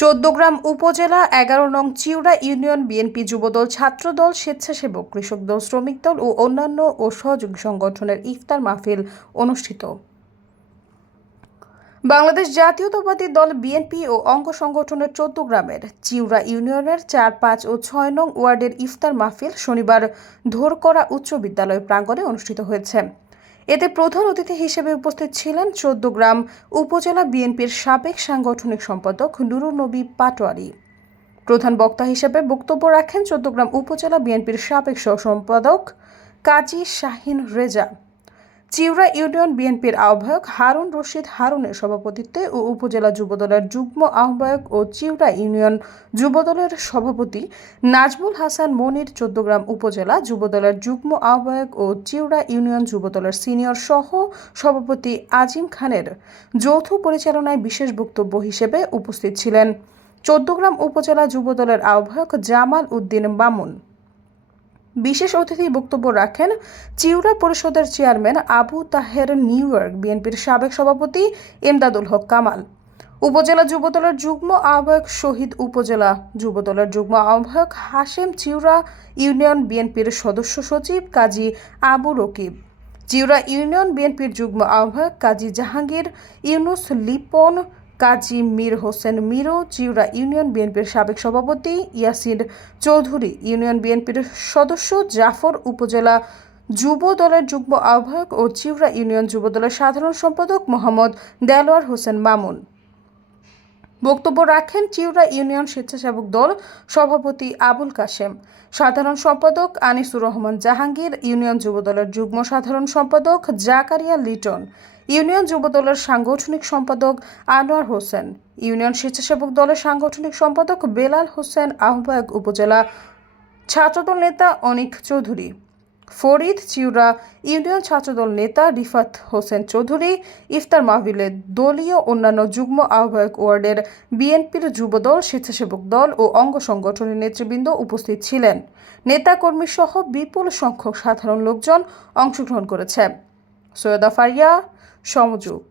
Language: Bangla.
চোদ্দগ্রাম উপজেলা, এগারো নং চিউড়া ইউনিয়ন বিএনপি যুবদল, ছাত্রদল, স্বেচ্ছাসেবক, কৃষক দল, শ্রমিক দল ও অন্যান্য ও সহযোগী সংগঠনের ইফতার মাহফিল অনুষ্ঠিত। বাংলাদেশ জাতীয়তাবাদী দল বিএনপি ও অঙ্গ সংগঠনের চৌদ্দগ্রামের চিউড়া ইউনিয়নের চার, পাঁচ ও ছয় নং ওয়ার্ডের ইফতার মাহফিল শনিবার ধোরকরা উচ্চ বিদ্যালয় প্রাঙ্গণে অনুষ্ঠিত হয়েছে। এতে প্রধান অতিথি হিসেবে উপস্থিত ছিলেন চৌদ্দগ্রাম উপজেলা বিএনপির সাবেক সাংগঠনিক সম্পাদক নুরুল নবী পাটোয়ারি। প্রধান বক্তা হিসেবে বক্তব্য রাখেন চৌদ্দগ্রাম উপজেলা বিএনপির সাবেক সহ সম্পাদক কাজী শাহিন রেজা। চিউরা ইউনিয়ন বিএনপির আহ্বায়ক হারুন রশিদ হারুনের সভাপতিত্বে ও উপজেলা যুবদলের যুগ্ম আহ্বায়ক ও চিউরা ইউনিয়ন যুবদলের সভাপতি নাজমুল হাসান মনির চৌদ্দগ্রাম উপজেলা যুবদলের যুগ্ম আহ্বায়ক ও চিউরা ইউনিয়ন যুবদলের সিনিয়র সহ সভাপতি আজিম খানের যৌথ পরিচালনায় বিশেষ বক্তব্য হিসেবে উপস্থিত ছিলেন। চৌদ্দগ্রাম উপজেলা যুবদলের আহ্বায়ক জামাল উদ্দিন বামুন। বিশেষ অতিথি বক্তব্য রাখেন চিউরা পরিষদের chairman Abu Taher New York বিএনপির সাবেক সভাপতি এমদাদুল হক কামাল। উপজেলা যুবদলের যুগ্ম আহ্বায়ক শহীদ উপজেলা যুবদলের যুগ্ম আহ্বায়ক হাশেম চিউরা ইউনিয়ন বিএনপির সদস্য সচিব কাজী আবু রকিব। চিউরা ইউনিয়ন বিএনপির যুগ্ম আহ্বায়ক কাজী জাহাঙ্গীর ইউনুস লিপন কাজী মীর হোসেন মিরো চিউরা ইউনিয়ন বিএনপির সাবেক সভাপতি ইয়াসিন চৌধুরী। ইউনিয়ন বিএনপির সদস্য জাফর উপজেলা যুব দলের যুগ্ম আহ্বায়ক ও চিউরা ইউনিয়ন যুব দলের সাধারণ সম্পাদক মোহাম্মদ দেলোয়ার হোসেন মামুন। বক্তব্য রাখেন চিউরা ইউনিয়ন স্বেচ্ছাসেবক দল সভাপতি আবুল কাশেম। সাধারণ সম্পাদক আনিসুর রহমান জাহাঙ্গীর, ইউনিয়ন যুবদলের যুগ্ম সাধারণ সম্পাদক জাকারিয়া লিটন, ইউনিয়ন যুবদলের সাংগঠনিক সম্পাদক আনোয়ার হোসেন, ইউনিয়ন স্বেচ্ছাসেবক দলের সাংগঠনিক সম্পাদক বেলাল হোসেন, আহ্বায়ক উপজেলা ছাত্রদল নেতা অনিক চৌধুরী। ফরিদ চিউরা, ইউনিয়ন ছাত্রদল নেতা রিফাত হোসেন চৌধুরী, ইফতার মাহবিলে দলীয় অন্যান্য যুগ্ম আহ্বায়ক ওয়ার্ডের বিএনপির যুবদল, স্বেচ্ছাসেবক দল ও অঙ্গ সংগঠনের নেতৃবৃন্দ উপস্থিত ছিলেন। নেতাকর্মী সহ বিপুল সংখ্যক সাধারণ লোকজন অংশগ্রহণ করেছে সৈয়দা ফারিয়া, সমযোগ।